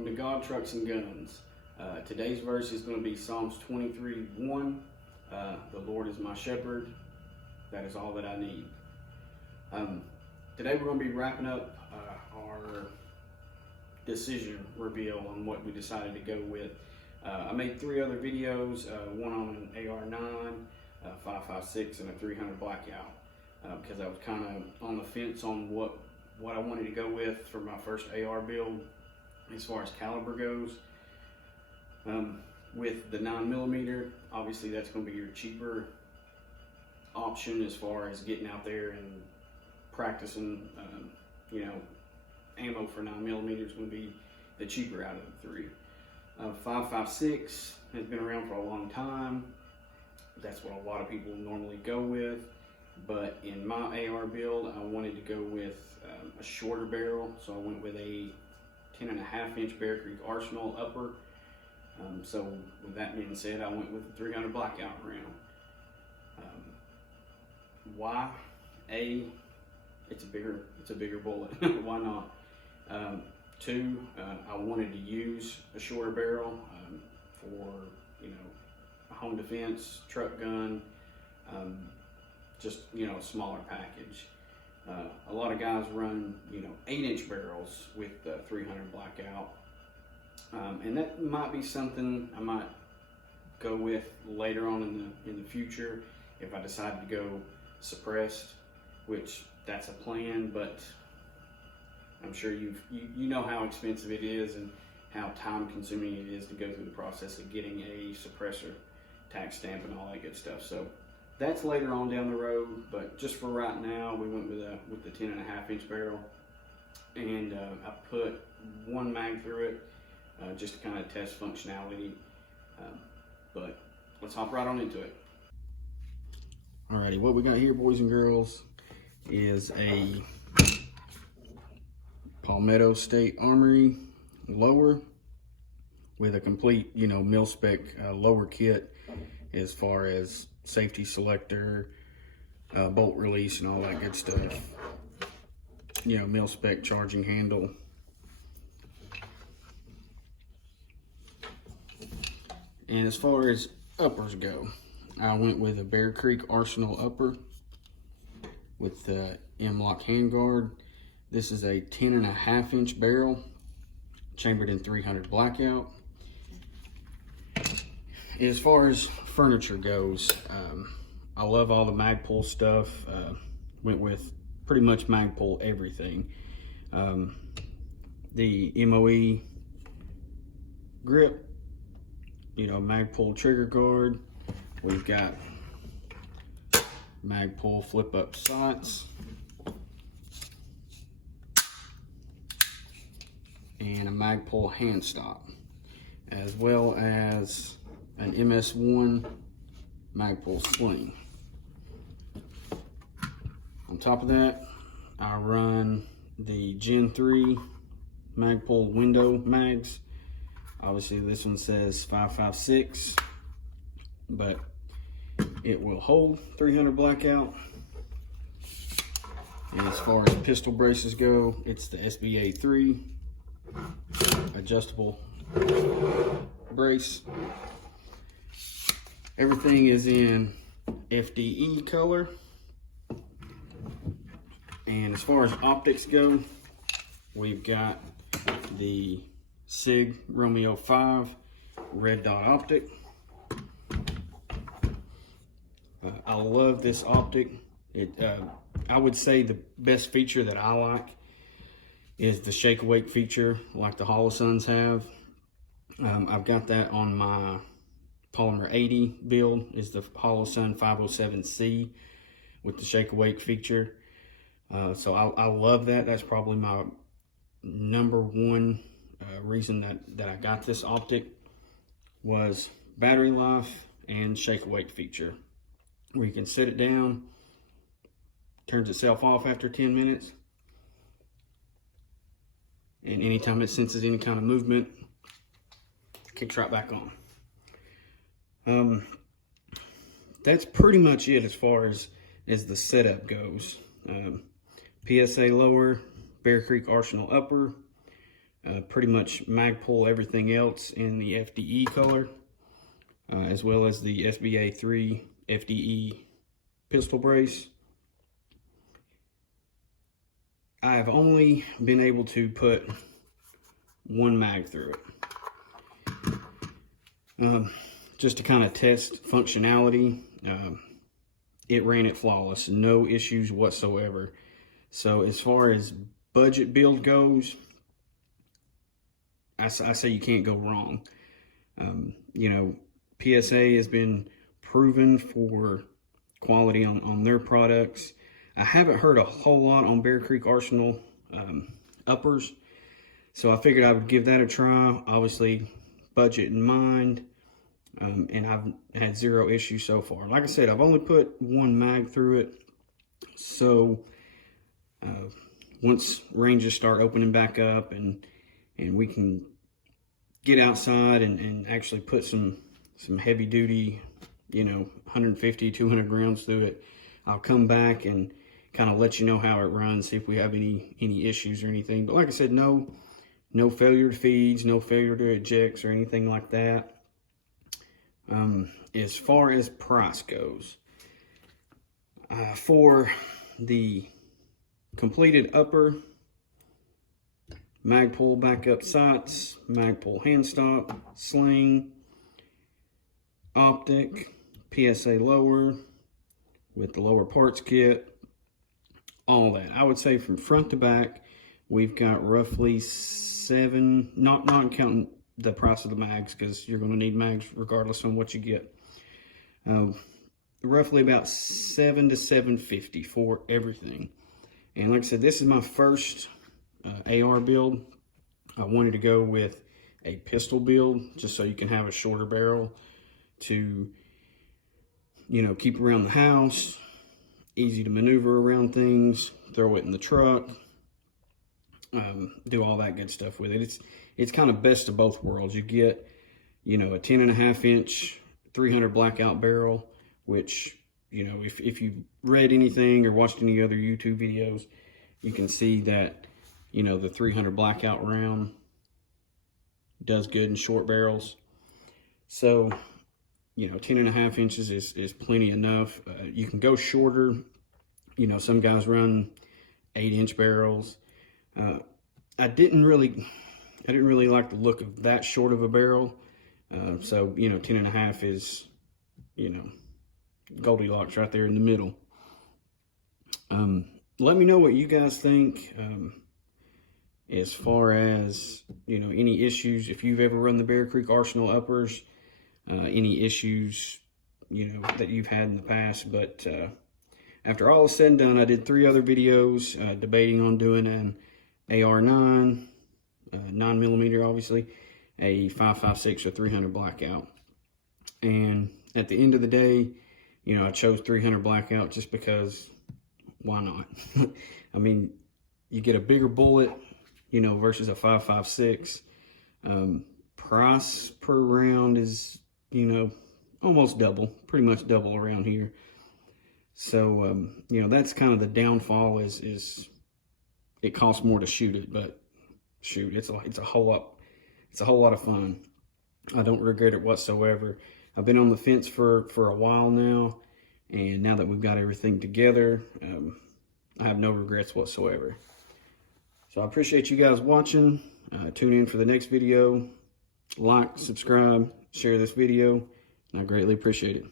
Welcome to God, Trucks, and Guns. Today's verse is going to be Psalms 23:1. The Lord is my shepherd. That is all that I need. Today we're going to be wrapping up our decision reveal on what we decided to go with. I made 3 other videos, one on an AR9, 5.56, and a 300 blackout, because I was kind of on the fence on what I wanted to go with for my first AR build as far as caliber goes. With the 9mm, obviously that's going to be your cheaper option as far as getting out there and practicing. Ammo for 9mm is going to be the cheaper out of the 3. 5.56 has been around for a long time. That's what a lot of people normally go with. But in my AR build, I wanted to go with a shorter barrel, so I went with a 10.5-inch BEARCREEK Arsenal upper. So with that being said, I went with the 300 blackout round. Why? It's a bigger bullet. Why not? 2, I wanted to use a shorter barrel for home defense, truck gun, just a smaller package. A lot of guys run 8-inch barrels with the 300 blackout, and that might be something I might go with later on in the future if I decide to go suppressed, which that's a plan. But I'm sure you know how expensive it is and how time consuming it is to go through the process of getting a suppressor tax stamp and all that good stuff. So that's later on down the road, but just for right now, we went with the 10.5-inch barrel, and I put 1 mag through it just to kind of test functionality. But let's hop right on into it. Alrighty, what we got here, boys and girls, is a Palmetto State Armory lower with a complete, mil-spec lower kit as far as safety selector, bolt release, and all that good stuff. Mil-spec charging handle. And as far as uppers go, I went with a BEARCREEK Arsenal upper with the M-LOK handguard. This is a 10.5-inch barrel, chambered in 300 blackout. As far as furniture goes, I love all the Magpul stuff. Went with pretty much Magpul everything. The MOE grip, Magpul trigger guard. We've got Magpul flip up sights. And a Magpul hand stop, as well as an MS1 Magpul sling. On top of that, I run the Gen 3 Magpul window mags. Obviously this one says 5.56, but it will hold 300 blackout. And as far as pistol braces go, it's the SBA 3 adjustable brace. Everything is in FDE color. And as far as optics go, we've got the Sig Romeo 5 red dot optic. I love this optic. I would say the best feature that I like is the shake awake feature, like the Holosuns have. I've got that on my Polymer 80 build, is the Holosun 507C with the shake awake feature. So I love that. That's probably my #1 reason that I got this optic, was battery life and shake awake feature, where you can set it down, turns itself off after 10 minutes. And anytime it senses any kind of movement, kicks right back on. That's pretty much it as far as the setup goes. PSA lower, BEARCREEK Arsenal upper, pretty much Magpul everything else in the FDE color, as well as the SBA 3 FDE pistol brace. I've only been able to put one mag through it. Just to kind of test functionality. It ran it flawless, no issues whatsoever. So as far as budget build goes, I say you can't go wrong. You know, PSA has been proven for quality on their products. I haven't heard a whole lot on BEARCREEK Arsenal uppers, so I figured I would give that a try. Obviously, budget in mind, and I've had zero issues so far. Like I said, I've only put one mag through it, so once ranges start opening back up and we can get outside and actually put some heavy duty, you know, 150, 200 rounds through it, I'll come back and kind of let you know how it runs, see if we have any issues or anything. But like I said, no failure to feeds, no failure to ejects or anything like that. As far as price goes, for the completed upper, Magpul backup sights, Magpul hand stop, sling, optic, PSA lower with the lower parts kit, all that. I would say from front to back, we've got roughly 7, not counting the price of the mags, because you're going to need mags regardless of what you get. Roughly about $7 to $750 for everything. And like I said, this is my first AR build. I wanted to go with a pistol build just so you can have a shorter barrel to, you know, keep around the house, easy to maneuver around things, throw it in the truck, do all that good stuff with it. It's kind of best of both worlds. You get, you know, a 10.5 inch 300 blackout barrel, which, you know, if you've read anything or watched any other YouTube videos, you can see that, you know, the 300 blackout round does good in short barrels. So, you know, 10.5 inches is plenty enough. You can go shorter. You know, some guys run 8-inch barrels. I didn't really like the look of that short of a barrel. So, you know, 10.5 is, you know, Goldilocks right there in the middle. Let me know what you guys think as far as, you know, any issues. If you've ever run the BEARCREEK Arsenal uppers, any issues, you know, that you've had in the past. But after all is said and done, I did 3 other videos debating on doing an AR9, 9mm obviously, a 5.56 or 300 blackout. And at the end of the day, you know, I chose 300 blackout just because, why not? I mean, you get a bigger bullet, you know, versus a 5.56. Price per round is, you know, almost double, pretty much double around here. So, you know, that's kind of the downfall is it costs more to shoot it, but shoot, it's a whole lot of fun. I don't regret it whatsoever. I've been on the fence for a while now, and now that we've got everything together, I have no regrets whatsoever. So I appreciate you guys watching. Tune in for the next video. Like, subscribe, share this video, and I greatly appreciate it.